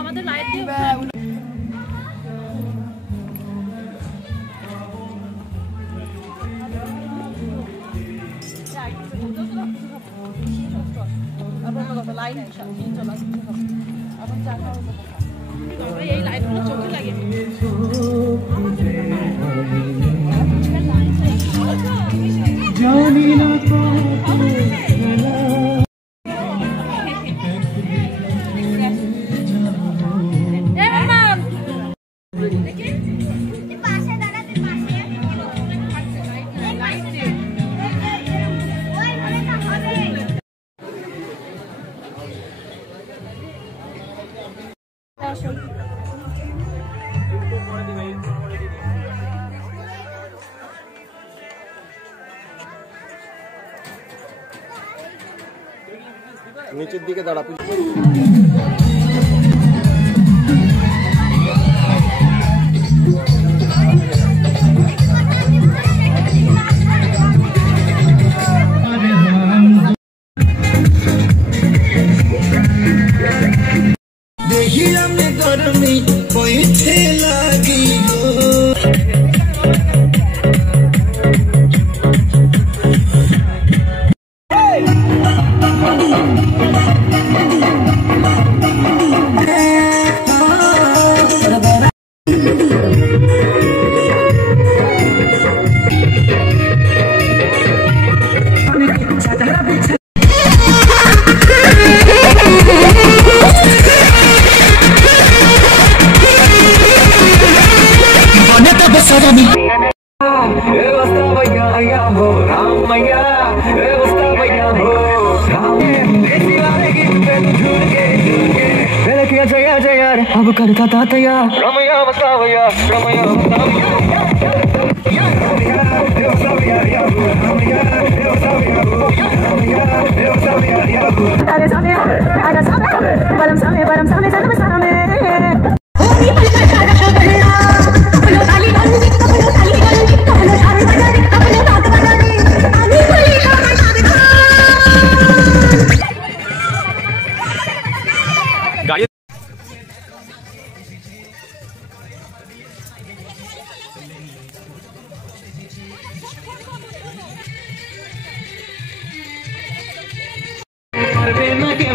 আমাদের লাইট দিয়ে এই লাইটগুলো চোখে লাগে জানি না নিচের দিকে দাঁড়া দেখিলাম গরমি কইতে লাগিল अब करता था तैयार रमैया बसावैया रमैया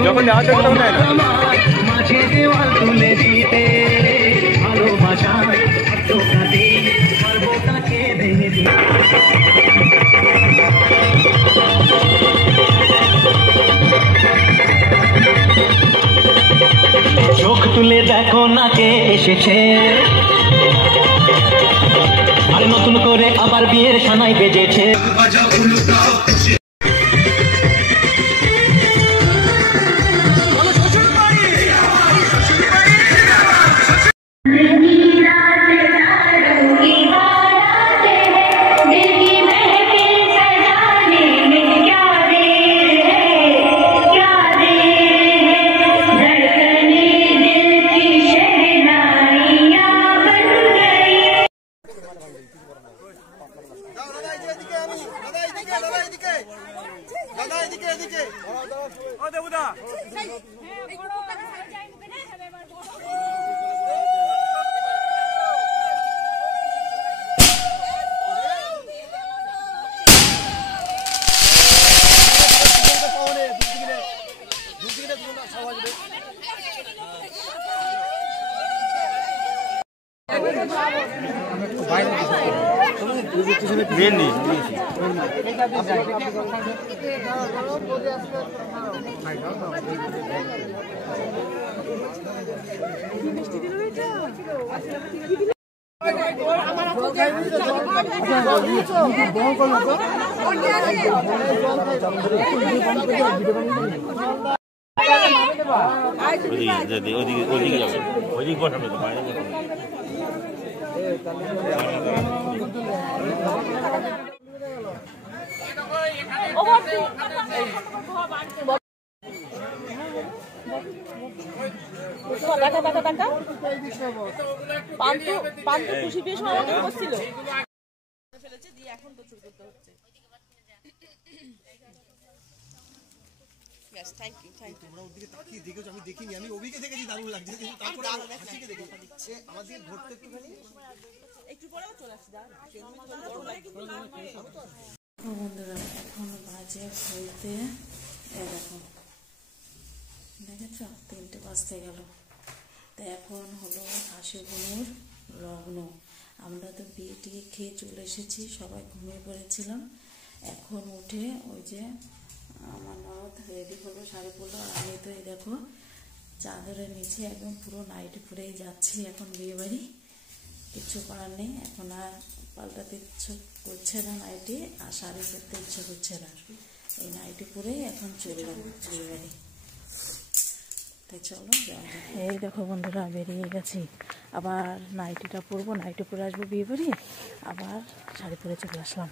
যখন যাওয়া যাবে তখন দেয় না মাঝে দেওয়াল তুলে দিতে ভালোবাসার আত্মঘাতী পার্বতাকে ভেঙে দিতে চোখ তুলে দেখো না কে এসেছে আর নতুন করে আবার বিয়ের সানাই বেজেছে খুশি পেয়ে আমাকে বসছিল ফেলেছে দিয়ে এখন তো চুরি করতে হচ্ছে। Thank you thank you. তোমরা ওদিকে তাকিয়ে দেখেছো, আমি দেখিনি, আমি অভিকে দেখেছি দারুণ লাগছে, কিন্তু তারপরে হাসিকে দেখেছি আমার দিকে ঘুরতে একটুখানি একটু পরেও চলে আসছি। বন্ধুরা এখন বাজে বলতে দেখো দেখেছ 3টে বাজতে গেল। তো এখন হলো হাসি বোনের লগ্ন। আমরা তো বিয়ে টিয়ে খেয়ে চলে এসেছি, সবাই ঘুমিয়ে পড়েছিলাম। এখন উঠে ওই যে আমার ননদ রেডি করলো, শাড়ি পরলো, আর আমি তো এই দেখো চাদরের নিচে একদম পুরো নাইটি পরেই যাচ্ছি এখন বিয়ে বাড়ি। কিচ্ছু করার নেই, এখন আর পাল্টাতে ইচ্ছে করছে না নাইটি, আর শাড়ি পরতে ইচ্ছে করছে না। এই নাইটি পরেই এখন চলে যাবো বিয়ে বাড়ি। তাই চলো এই দেখো বন্ধুরা বেরিয়ে গেছি। আবার নাইটিটা পরবো, নাইটি পরে আসবো বিয়ে বাড়ি, আবার শাড়ি পরে চলে আসলাম।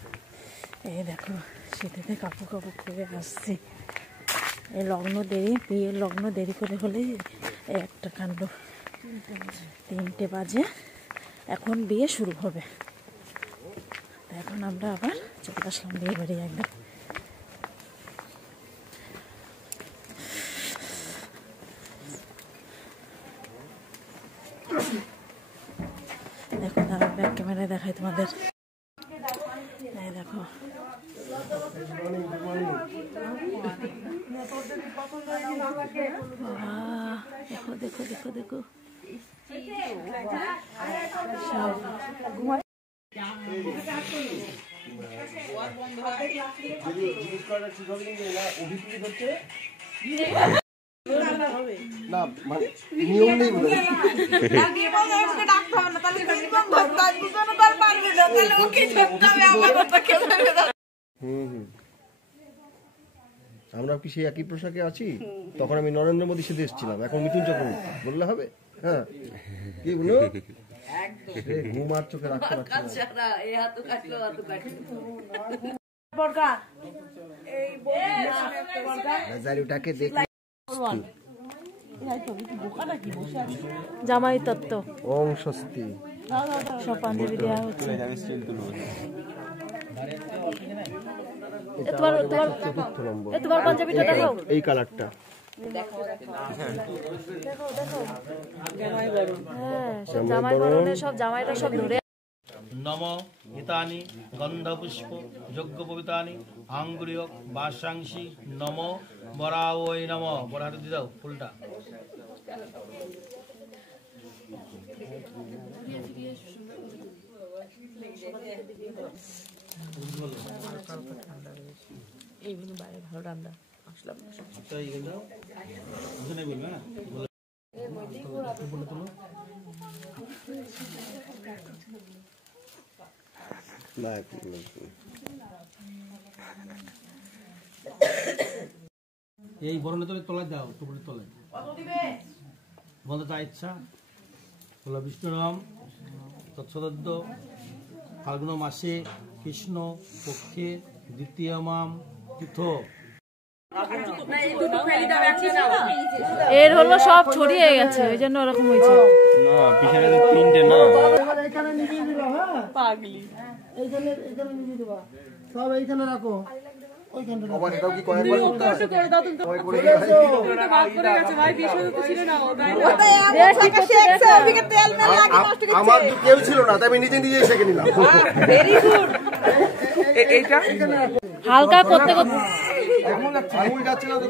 এই দেখো শীতেতে কাপড় কাপড় করে আসছি। এই লগ্ন দেরি, বিয়ের লগ্ন দেরি করে হলেই এই একটা কাণ্ড। 3টে বাজে, এখন বিয়ে শুরু হবে। এখন আমরা আবার চলে আসলাম বিয়ে বাড়ি একদম। দেখো তারা ব্যাক ক্যামেরায় দেখাই তোমাদের। দেখো দেখো দেখো দেখো দেখো না মানে নিয়ম নেই বলে আমরা কি সেই একই পোশাকে আছি? তখন আমি নরেন্দ্র মোদী সেজে এসেছিলাম, এখন মিঠুন চক্রবর্তী বললে হবে? হ্যাঁ কি বলো, ঘুম আর চোখে রাখতে পারছি না। জামাই তত্ত্ব ওম স্বস্তি সব পাঞ্জাবি দেওয়া হচ্ছে। তোমার পাঞ্জাবিটা দেখাও, এই কালারটা। হ্যাঁ সব জামাই বরণে সব জামাইরা সব ধরে। নম হিতানি গন্ধপুষ্প যজ্ঞপবিতানি আঙ্গুরিয় বাসাংশি নম বরাওই নম। বড় হাতে দিয়ে দাও ফুলটা। এইগুলো বাইরে ভালো রান্না আসলাম এই বরণে তলে তলায় দাও, টুকুরের তলায় বলতে তা ইচ্ছা হলো বিষ্ণুরাম তৎসদ্য ফাল্গুন মাসে কৃষ্ণ পক্ষে দ্বিতীয় মাম তীর্থ। এর হলো সব ছড়িয়ে গেছে, ওই জন্য ওরকম হয়েছে। সব এইখানে রাখো, আমার কেউ ছিল না, তাই আমি নিজে নিজে শিখে নিলাম। হালকা করতে করতে আঙুল যাচ্ছে না তো।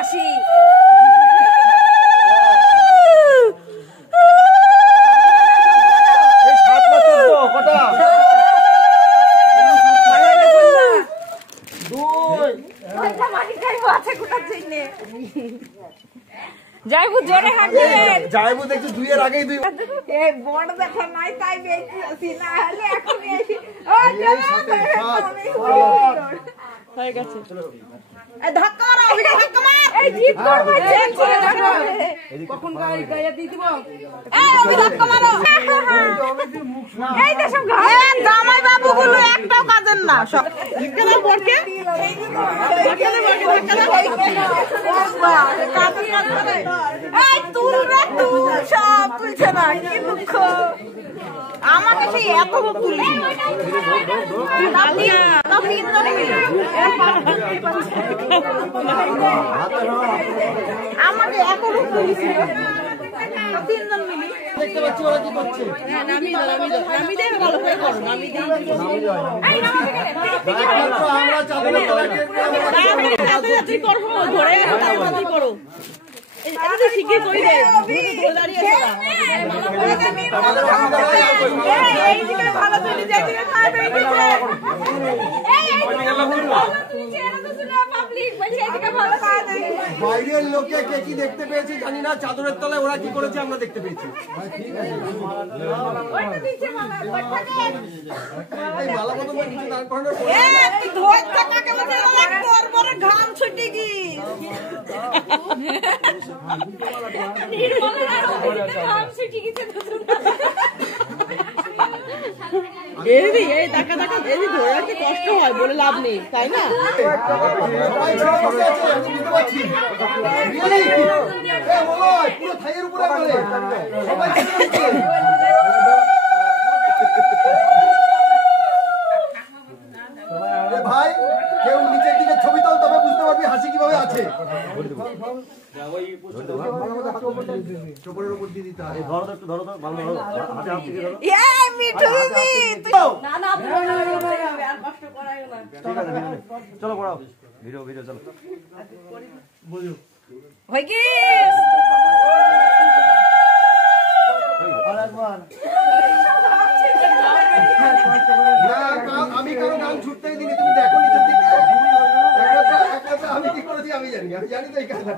আসি যাইবো দেখছি 2 এর আগেই 2 এই বড় দেখা নাই তাই বেশি না হলে এখন এসে ও হয়ে গেছে ধাক্কা মারো ধাক্কা মার এই জিপ করবে কখন গাড়ি গায়া দিয়ে দিব এই ধাক্কা মারো এই তো সব জামাই বাবুগুলো একটাও কাজের না সব ধাক্কা পড়কে এই তুল রে তুল সব তুলছে না কি দুঃখ আমাকে সেই এত তুলি আমাকে এত তুলিছিল 3 জন মিলি দেখতে পাচ্ছি ওরা কি করছে নামি দে ভালো করে করো নামি দে একমাত্র আমরা চাঁদের তলায় তাড়াতাড়ি করো ধরে তাড়াতাড়ি করো এটা শিখিয়ে কই দে ধরে দাঁড়িয়ে এই দিকে ভালো তুলি যাইতে তাড়াতাড়ি দিতে পাবলিক বলছে এদিকে ভালো তাড়াতাড়ি বাইরের লোকে কে কি দেখতে পেয়েছে জানি না চাদরের তলায় ওরা কি করেছে আমরা দেখতে পেয়েছি ওইটা দিচ্ছে মামা এই মালা মতো কিছু দাঁড় করানোর পর তুই ধোয় টাকা বলে তোর বড় ঘাম ছুটে গি ঘাম ছুটে গিয়েছে এই টাকা এই ধরে রাখতে কষ্ট হয় বলে লাভ নেই তাই না সবাই ছেড়ে বসে আছে আমি বুঝতে পারছি রিয়েলি এই মোবাইল পুরো থাইয়ের উপরে বলে সবাই ছেড়ে বসে ভাই কেউ নিচের দিকে ছবি তোল তবে বুঝতে পারবি হাসি কিভাবে আছে চোপড়ের উপর দিয়ে দিতে হয় ধরো তো একটু ধরো তো ভালো ধরো হাতে হাত দিয়ে ধরো এই মিঠু না না আর কষ্ট করাইও না ঠিক আছে চলো পড়াও ভিডিও চলো হই কি আমি কারো গান ছুটতেই দিনি তুমি দেখো নিচের দিকে আমি কি করেছি আমি জানি তো এই কাজটা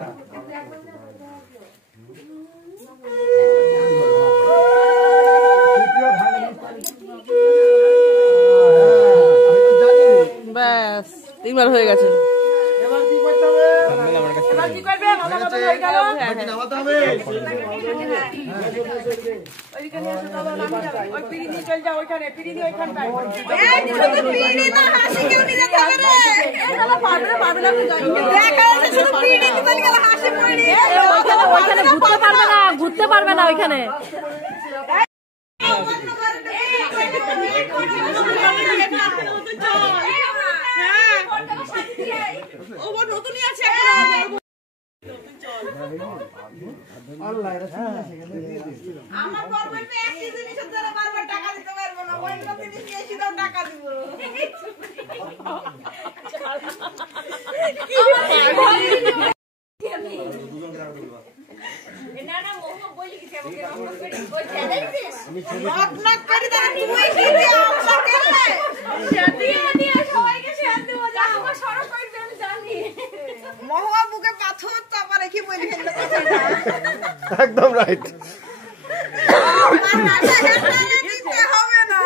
ব্যাস 3 বার হয়ে গেছে এবার কি করতে হবে এবার কি করবে মামা বাবা হয়ে গেল নাকি নামাতে হবে ওইদিকে নিয়ে এসে দাও নামি যাবে ওই পিড়ি নিয়ে চল যাও ওইখানে পিড়ি নিয়ে ওইখানটায় এই শুধু পিড়ি না হাসি কেউ নিয়ে যেতে হবে রে এই শালা পাগলে আমি যাই দেখা যাচ্ছে শুধু পিড়ি নিতে চলে গেল হাসি পিড়ি ওইখানে ঘুরতে পারবে না ওইখানে আমার বরবাদ পে একই জিনিসের দ্বারা বারবার টাকা দিতে পারবো না অন্য জিনিস নিয়ে এসে দাও টাকা দিব না না মোহ বলি কি আমাকে নক করে ওই চ্যালেঞ্জ দিস নক করে দাঁড়া তুই কি দিয়ে আমসা করলে শাদি নিয়ে সবাইকে শেয়ার দেব যা আমার সরস করে আমি জানি মোহ বুকে পাথর চাপা রেখে বলি কিন্তু কথাটা একদম রাইট দিতে হবে না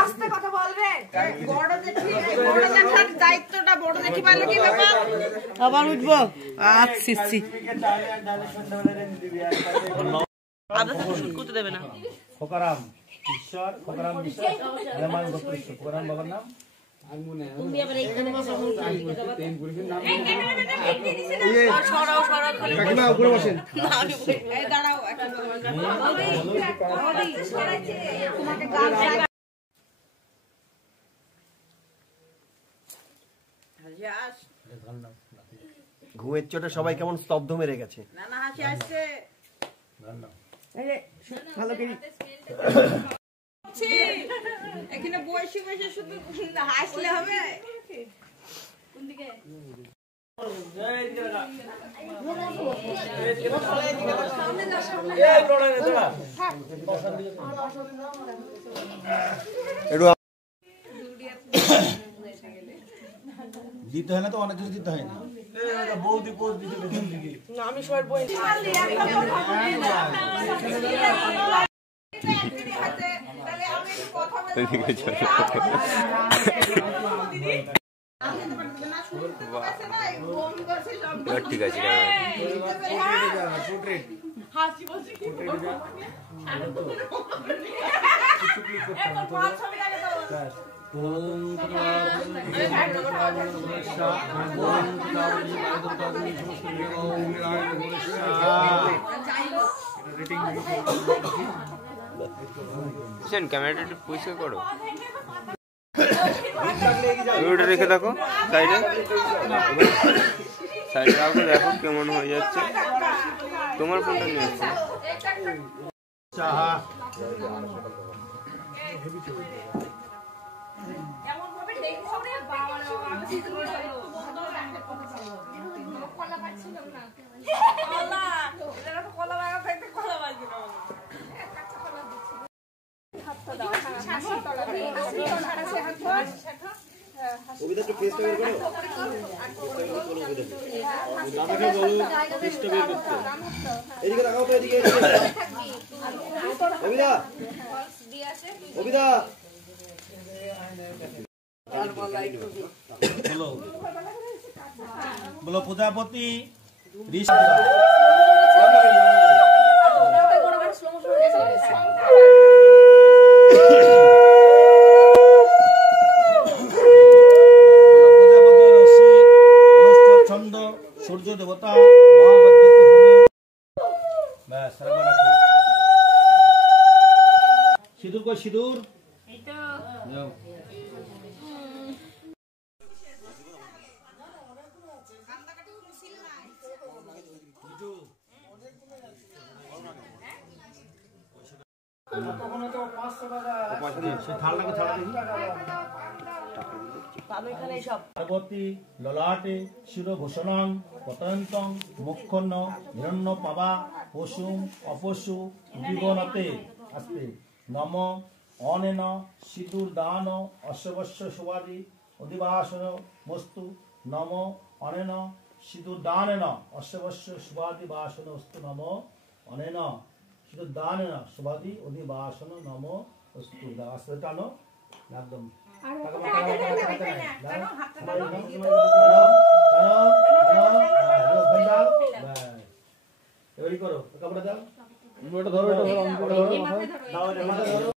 আস্তে কথা বলবেন বড় জেঠির দায়িত্বটা বড় জেঠি পারলে কি ব্যাপার আবার উঠবো আচ্ছা আদা তো শুট করতে দেবে না খোকারাম ঈশ্বর খোকারাম বিশ্বাস মেহমান গোত্র খোকারাম বাবার নাম তুমি আবার এইখানে কাকিমা উপরে বসেন এই দাঁড়াও একটা তোমাকে গান ঘুমের চোটে সবাই কেমন স্তব্ধ মেরে গেছে না না হাসি আসছে এখানে বসে বসে শুধু হাসলে হবে দিতে হয় না তো অনেক কিছু দিতে হয় না বৌদি পোস্ট দিতে পেছন দিকে না আমি সবার বই ঠিক আছে হাসি বলছি কি ক্যামেরাটা একটু পরিষ্কার করো ওটা রেখে দেখো সাইডে সাইডে রাখো দেখো কেমন হয়ে যাচ্ছে তোমার ফোনটা নিয়ে আসছে এমন ভাবে দেখছো রে বাবা রে আমি কলা পাচ্ছিলাম না কলা এরা তো কলা লাগা থাকতে কলা বাজি না কাঁচা কলা দিচ্ছি হাতটা দাও হাসি তলা দিয়ে হাসি তলা হাসি হাত শেখা কবিতা একটু পেস্ট বের করো দাদাকে বলো পেস্ট বের করতে এদিকে লাগাও তো এদিকে কবিতা কবিতা বলো প্রজাপতি ছন্দ সূর্য দেবতা সিঁদুর কই সিঁদুর পার্বতী ললাটে শিরভূষণং পতন্তং মুখ্যন্ন হিরণ্য পাবা পশুম অপশু জীবনতে আস্তে নম অনেন সিঁদুর দান অশ্ববস্য শোভাদি অধিবাসন বস্তু নম অনেন সিঁদুর দানেন অশ্ববস্য শোভাদি বাসন অস্তু নম অনেন সিঁদুর দানেন শোভাদি অধিবাসন নম অস্তু আস্তে টানো একদম এবারে করো কাপড়টা দাও এটা ধরো এটা ধরো